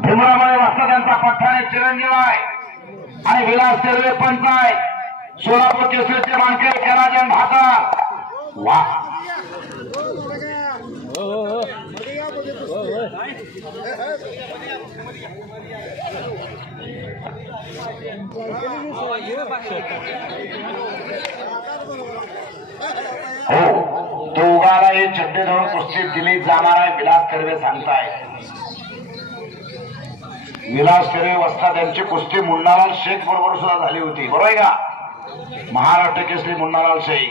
भीमरावळे वाजता त्यांचा पठ्ठाने चिरंजीव आहे आणि विलास तेरवे पंच आहे. सोलापूर केसरीचे मानकरी कलाजन भाता. वा हो तो उगाला हे चड्डे धरून कुस्ती दिली जाणार आहे. विलास तेरवे सांगताय. विलास तेरवे वस्ताद यांची कुस्ती मुन्नालाल शेख बरोबर सुद्धा झाली होती. बरोबर आहे का? महाराष्ट्र केसरी मुन्नालाल शेख.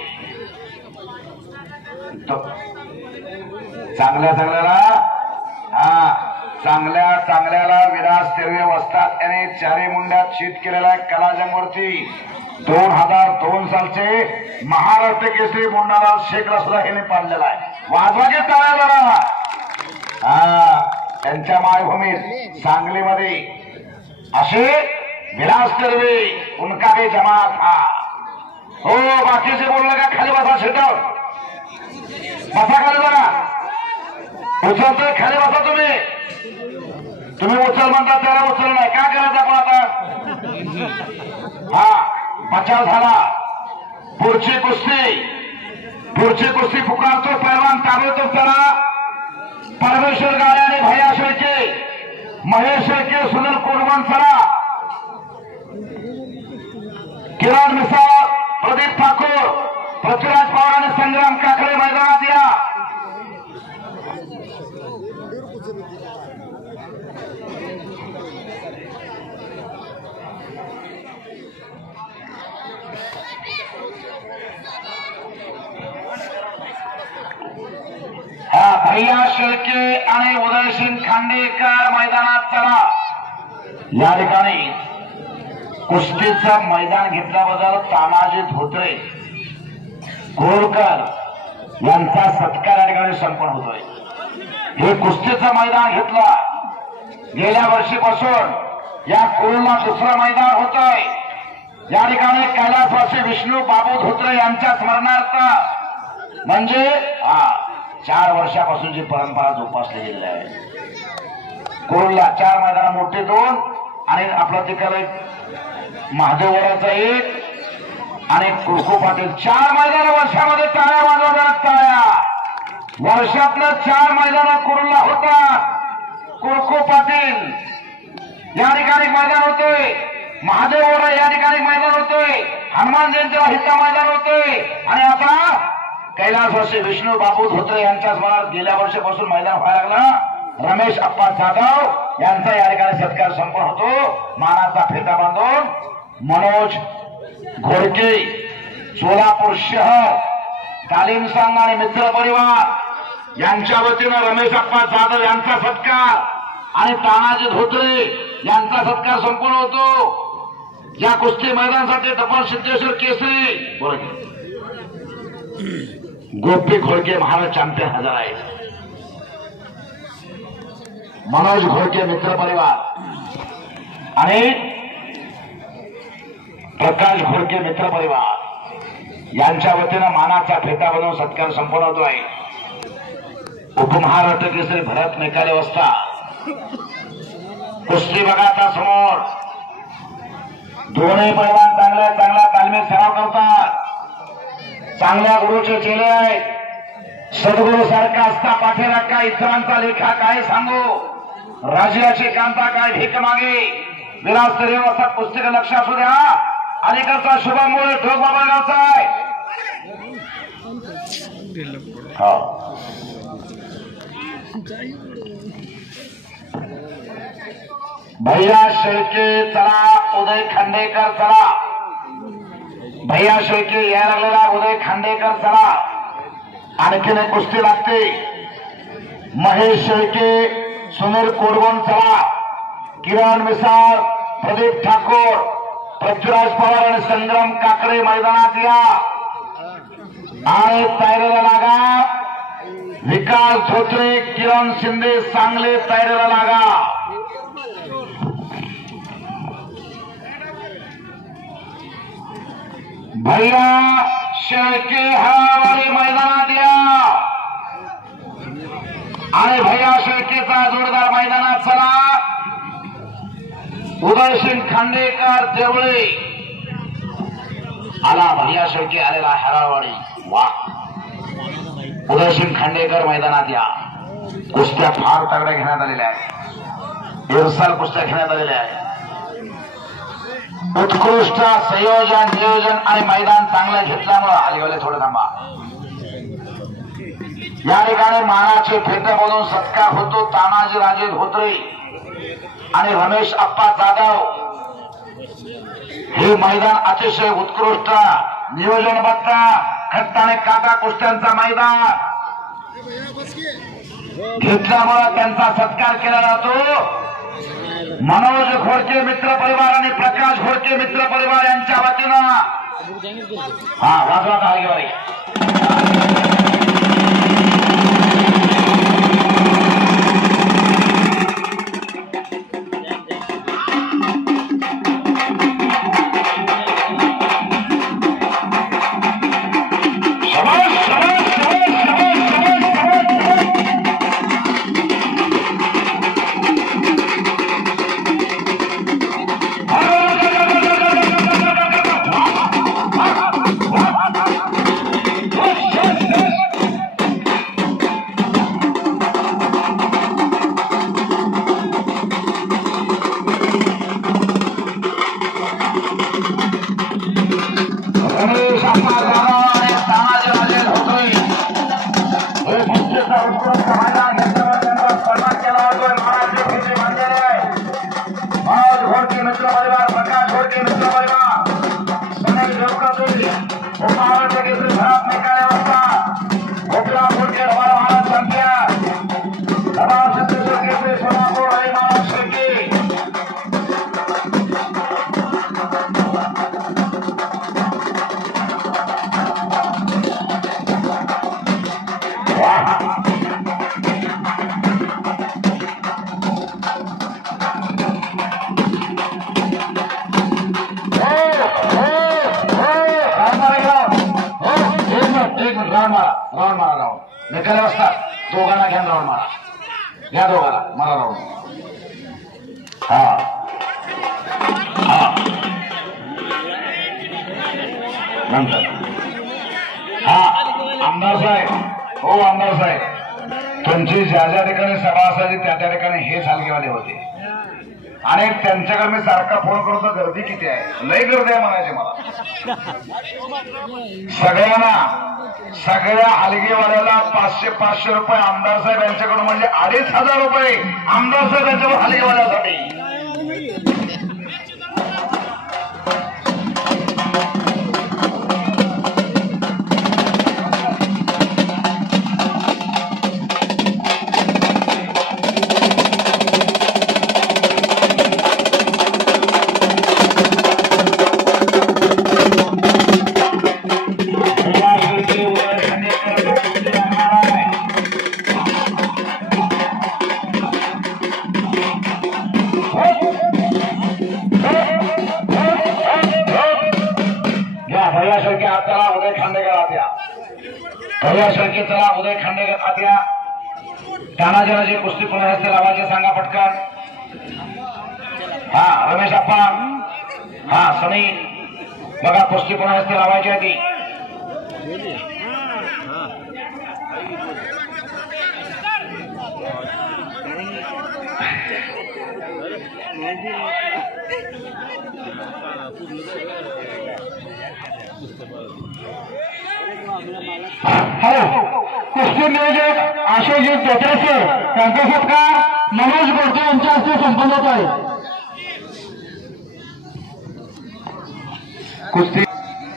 चांगल्याला विलास तेरवे वस्ताद याने चारी मुंड्यात शीत केलेला आहे कलाजंगवरती. 2002 सालचे महाराष्ट्र केसरी मुन्नालाल शेख सुद्धा याने पाडलेला आहे. वाजवा की टाळ्या जरा. त्यांच्या मायभूमीत सांगलीमध्ये असे विलास तेरवे उनका भी जमात था. हो बाकीचे बोललं का? खाली बसा. शेटावर बसा. खाली बघा. उचलतोय खाली बसा. तुम्ही उचल म्हणता त्याला उचल नाही. काय करायचं आपण आता? बचाव झाला. पुढची कुस्ती पुकारतो पैलवान ताबडतोब करा. परमेश्वर गाड्याने भैया शेळके, महेश शेळके, सुनील कोरबन चला. किरण मिसाळ, प्रदीप ठाकूर, पृथ्वीराज पवार आणि संग्राम काकडे मैदानात या. भैया शेळके आणि उदयसिंग खांडेकर मैदानात चला. या ठिकाणी कुस्तीचं मैदान घेतल्याबद्दल तानाजी धोत्रे कोळकर यांचा सत्कार या ठिकाणी संपन्न होतोय. हे कुस्तीचं मैदान घेतलं. गेल्या वर्षीपासून या कोळला दुसरं मैदान होतंय. या ठिकाणी कैलासवासी विष्णू बाबू धोत्रे यांच्या स्मरणार्थ म्हणजे 4 वर्षापासूनची परंपरा जोपासली गेलेली आहे. कोळला 4 मैदान मोठे 2 आणि आपलं तिकडे महादेवराचं 1 आणि कुळको पाटील 4 मैदान वर्षामध्ये. टाळ्या वाजवणार टाळ्या. वर्षातलं 4 मैदान कोळला होतात. कुळको पाटील या ठिकाणी मैदान होतोय. महादेवरा या ठिकाणी मैदान होतोय. हनुमान जयंतीला हिता मैदान होतोय. आणि आता कैलासवासी विष्णू बाबू धोत्रे यांच्या स्मरणात गेल्या वर्षापासून मैदान व्हायला लागलं. रमेश अप्पा जाधव यांचा या ठिकाणी सत्कार संपन्न होतो. मानाचा फेटा बांधून मनोज घोडके, सोलापूर शहर तालीम संघ आणि मित्र परिवार यांच्या वतीनं रमेश अप्पा जाधव यांचा सत्कार आणि तानाजी धोत्रे यांचा सत्कार संपन्न होतो. या कुस्ती मैदानासाठी टपाल सिद्धेश्वर केसरी गोपी घोडके महाराज चॅम्पियन हजर आहे. मनोज घोडके मित्र परिवार आणि प्रकाश घोडके मित्र परिवार यांच्या वतीनं मानाचा फेटा बनवून सत्कार संपन्न होतो आहे. उपमहाराष्ट्र केसरी भरत मेकाले वस्ता कुस्ती बघा. आता समोर दोन्ही पैलवान चांगल्या तालमीत सराव करतात. चांगल्या गुरुचे चेले आहेत. सद्गुरू सारखा असता पाठीराखा. इतरांचा लेखा काय सांगू. राजाची कांता काय भीक मागे. विलास तेरवे वस्ताद कुस्तीकडे लक्ष असू द्या. अलीकडचा शुभममुळे ढोक बाबा गावचा आहे. भैया शेळके चला. उदय खांडेकर चला. भैया शेळके यायला लागलेला. उदय खांडेकर चला. आणखीन एक कुस्ती लागते. महेश शेळके, सुनील कोरबन चला. किरण मिसाळ, प्रदीप ठाकूर, पृथ्वीराज पवार आणि संग्राम काकडे मैदानात या. आणि तयारीला लागा. विकास धोत्रे, किरण शिंदे सांगले तयारीला लागा. भैया शेळके हरावारी मैदानात या. आणि भैया शेळकेचा जोरदार मैदानात चला. उदयसिंग खांडेकर देवळे आला भैया शेळके आलेला हराळवाडी. वा उदयसिंग खांडेकर मैदानात या. कुस्त्या फार तगड्या घेण्यात आलेल्या आहेत. इरसाल कुस्त्या घेण्यात आलेल्या आहेत. उत्कृष्ट संयोजन नियोजन आणि मैदान चांगलं घेतल्यामुळे आलीवाले थोडं थांबा. या ठिकाणी मानाचे फेटे बोलून सत्कार होतो. तानाजी राजे धोत्रे आणि रमेश अप्पा जाधव. हे मैदान अतिशय उत्कृष्ट नियोजनबद्ध खट्ट आणि काटा कुस्त्यांचा मैदान घेतल्यामुळे त्यांचा सत्कार केला जातो. मनोज घोडके मित्र परिवार आणि प्रकाश घोडके मित्र परिवार यांच्या वतीनं वाजवा तालगेवारी. निकाले असतात दोघांना घ्या राऊंड मारा. घ्या दोघांना मला राऊंड. नंतर आमदार साहेब. हो आमदार साहेब, तुमची ज्या ज्या ठिकाणी सभा असायची त्या त्या ठिकाणी हे सालगेवाले होते आणि त्यांच्याकडे मी सारखा फोन करतो. गर्दी किती आहे? लई गर्दी आहे म्हणायचे मला. सगळ्या हलगेवाल्याला 500-500 रुपये आमदार साहेब यांच्याकडून म्हणजे 2500 रुपये आमदार साहेब यांच्याकडून हलगेवाल्यासाठी. चला उदय खांडेकर आत्या. तानाजीराजे कुस्ती पुन्हा असते लावायचे सांगा पटकन. रमेश अप्पा. सनी बघा कुस्ती पुन्हा असते लावायची आधी. कुस्ती नियोजक अशोकजी धोत्रे त्यांचा सत्कार मनोज घोडके यांच्या हस्ते संपन्न होत आहे. कुस्ती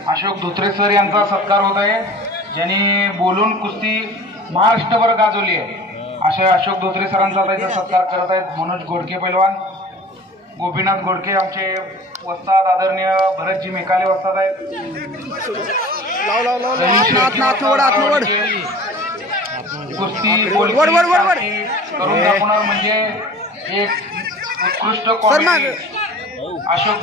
अशोक धोत्रे सर यांचा सत्कार होत आहे, ज्यांनी बोलून कुस्ती महाराष्ट्रभर गाजवली आहे. अशा अशोक धोत्रे सरांचा त्याचा सत्कार करत आहेत मनोज घोडके पैलवान. गोपीनाथ घोडके आमचे वस्ताद आदरणीय भरतजी मेकाले वस्ताद आहेत. कुस्ती करून दाखवणार म्हणजे एक उत्कृष्ट कॉमेडी अशोक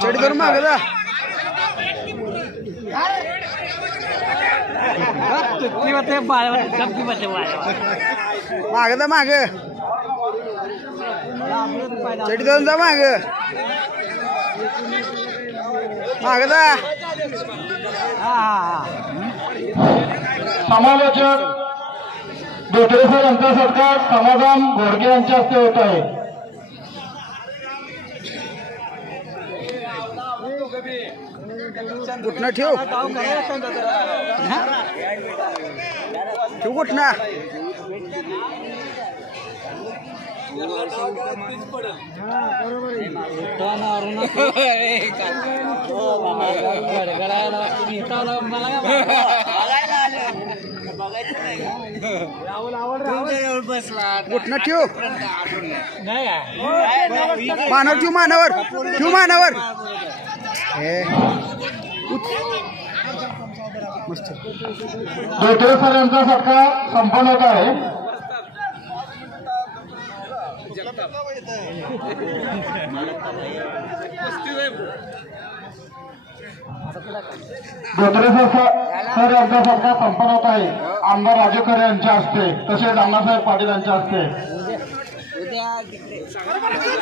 माग माग चढी जाऊन जा माग. समालोचक धोत्रे सर यांचा सत्कार समाधान घोडके यांच्या हस्ते होत आहे. कुठनं ठेव कुठना कुठनं ठेव मानवर ठेव मानवर धोत्रे सर यांचा सत्कार संपन्न होत आहे. धोत्रे सर यांचा सत्कार संपन्न होत आहे. आमदार राजू खरे यांच्या हस्ते तसेच अण्णासाहेब पाटील यांच्या हस्ते.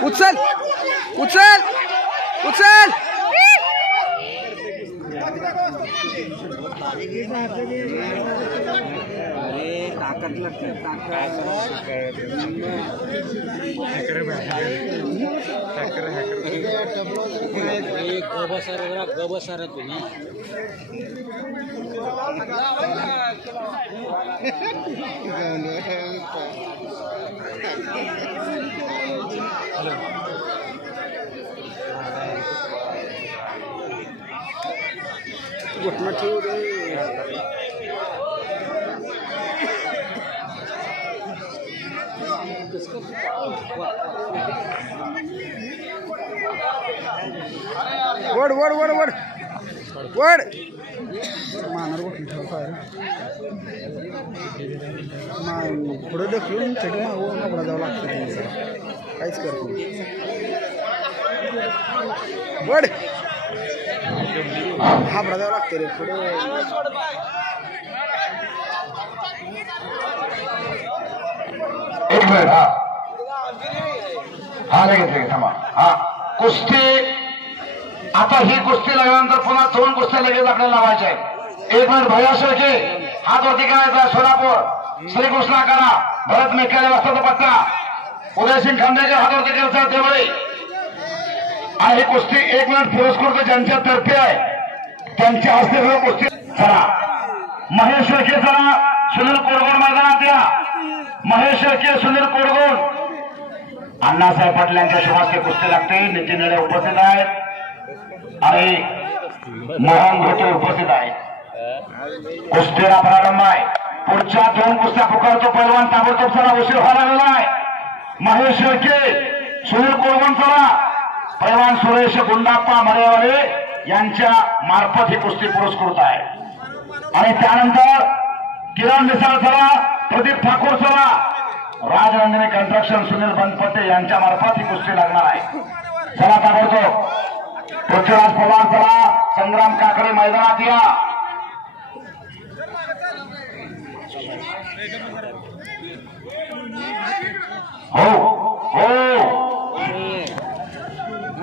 उचल उचल उचल ताकद लागते गबसार तुम्ही घुटना ठेव रे वड वड वड वड वड मानर पुढे ढकलून चढून मागून जावं लागतं काहीच करतो वड हा जावं लागते रे पुढे एक मिनिट हा लगेच थांबा. हा कुस्ती आता ही कुस्ती लागल्यानंतर पुन्हा 2 कुस्त्या लगेच आपल्याला लावायच्या आहेत. एक मिनिट भैया शेळके हात वरती करायचा. सोलापूर श्रीकृष्णा करा भरत मेकाले वाजताचा पत्ता उदयसिंग खांडेकर हात वरती करायचा त्यावेळी. आणि ही कुस्ती 1 मिनिट पुरस्कृत ज्यांच्या तर्फे आहे त्यांच्या हस्ते कुस्ती. चला महेश शेळके चला सुनील कोरगोड मैदानात या. महेश शेळके सुनील कोरगोड अण्णासाहेब पाटील यांच्या शुभास्ते कुस्ती लागते. नितीन निळे उपस्थित आहेत आणि मोहन घोटे उपस्थित आहेत. कुस्तीला प्रारंभ आहे. पुढच्या 2 कुस्त्या पुकारतो पैलवान ताबडतोब चला उशीर व्हायला लागला आहे. महेश शेळके सुनील कोरगोड चला पैलवान सुरेश गुंडाप्पा मरेवाले यांच्या मार्फत ही कुस्ती पुरस्कृत आहे. आणि त्यानंतर किरण मिसाळ चला प्रदीप ठाकूर चला राजनंदिनी कन्स्ट्रक्शन सुनील बनपते यांच्या मार्फत ही कुस्ती लागणार आहे. चला ताबडतोब पृथ्वीराज पवार चला संग्राम काकडे मैदानात या. हो हो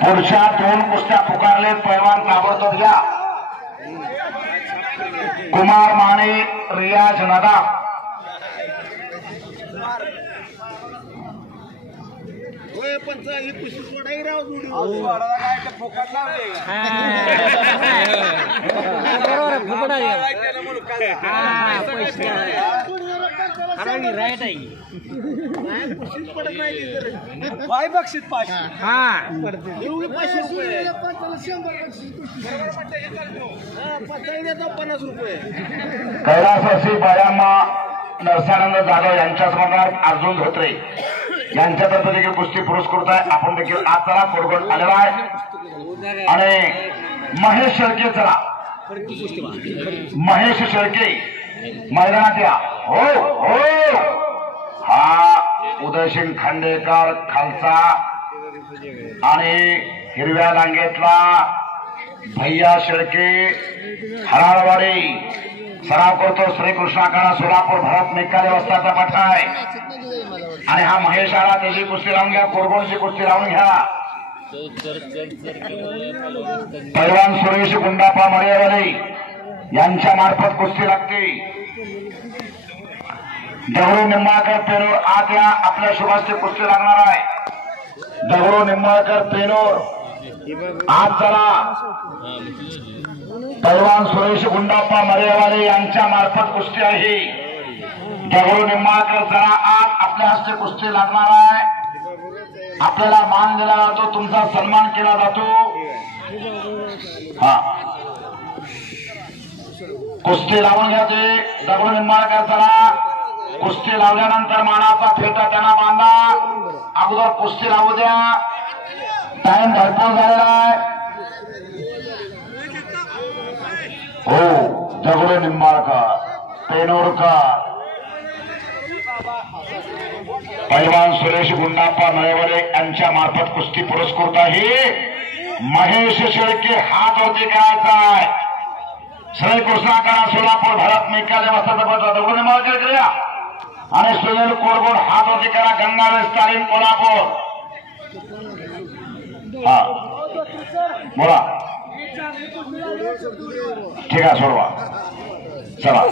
पुढच्या 2 कुस्त्या पुकारले पैलवान ताबडतोब या. कुमार माने रियाज नदा बक्षीस पाच कैलासवासी बायाम्मा नरसानंद जाधव यांच्या समोर अर्जुन धोत्रे यांच्यातर्फे देखील कुस्ती पुरस्कृत आहे. आपण देखील आज चला कोरगोड आलेला आहे. आणि महेश शेळके चला महेश शेळके मैदानात या. हो हो हा उदयसिंग खांडेकर खालचा आणि हिरव्या लांगेतला भैया शेळके हराळवाडी सराव करतो. श्रीकृष्णाकाळा सोलापूर भरत मेकाले वस्ताचा पाठा आहे. आणि हा महेश आला त्याची कुस्ती लावून घ्या. कोरगोडची कुस्ती लावून घ्या. पैलवान सुरेश गुंडाप्पा मळेवाले यांच्या मार्फत कुस्ती लागते. दगडू निंबाळकर पेनूर आज या आपल्या शुभास्ते कुस्ती लागणार आहे. दगडू निंबाळकर पेनूर आज चला. पैलवान सुरेश गुंडाप्पा मळेवाले यांच्या मार्फत कुस्ती आहे. दगडू निंबाळकर जरा आज आपल्या हस्ते कुस्ती लागणार आहे. आपल्याला मान दिला जातो, तुमचा सन्मान केला जातो. हा कुस्ती लावून घ्या. ते दगडू निंबाळकर चला. कुस्ती लावल्यानंतर मानाचा फेटा त्यांना बांधा. अगोदर कुस्ती लावू द्या. टाइम भरपूर झालेला आहे. हो दगडू निंबाळकर पेनोरकर पैलवान सुरेश गुंडाप्पा नळेवाले यांच्या मार्फत कुस्ती पुरस्कृत आहे. महेश शेळके हात वरती करायचा आहे. श्री कृष्णाकारा सोलापूर भारत मेकाले वसंत दगडू निंबाळकर करूया आणि सुनील कोरगोड हात वरती करा. गंगावेश स्टालिन कोल्हापूर. हा बोला. ठीक आहे सोडवा चला.